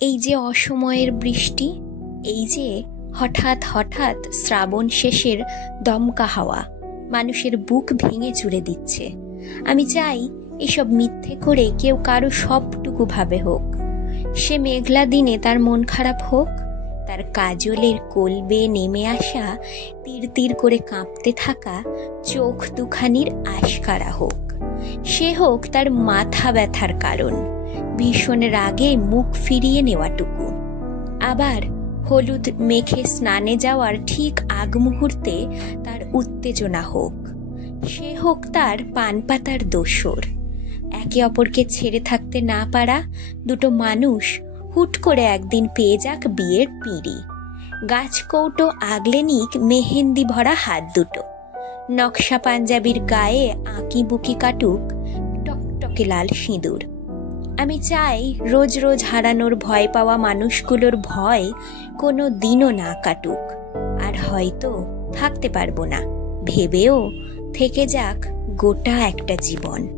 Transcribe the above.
এই যে অসময়ের বৃষ্টি, এই যে হঠাৎ হঠাৎ শ্রাবণ শেষের দমকা হাওয়া মানুষের বুক ভেঙে চুরে দিচ্ছে। আমি চাই এসব মিথ্যে করে কেউ কারো সবটুকু ভাবে হোক। সে মেঘলা দিনে তার মন খারাপ হোক, তার কাজলের কোল বেয়ে নেমে আসা তীর তীর করে কাঁপতে থাকা চোখ দুখানির আশকারা হোক। সে হোক তার মাথা ব্যথার কারণ, ভীষণ রাগে মুখ ফিরিয়ে নেওয়াটুকু। আবার হলুদ মেখে স্নানে যাওয়ার ঠিক আগ মুহূর্তে তার উত্তেজনা হোক। সে হোক তার পান পাতার দোসর। একে অপরকে ছেড়ে থাকতে না পারা দুটো মানুষ হুট করে একদিন পেয়ে যাক বিয়ের পিঁড়ি। গাছ কৌটো আগলে নিক মেহেন্দি ভরা হাত দুটো। নকশা পাঞ্জাবির গায়ে আঁকি বুকি কাটুক টকটকে লাল সিঁদুর। আমি চাই রোজ রোজ হারানোর ভয় পাওয়া মানুষগুলোর ভয় কোনো দিনও না কাটুক। আর হয়তো থাকতে পারবো না ভেবেও থেকে যাক গোটা একটা জীবন।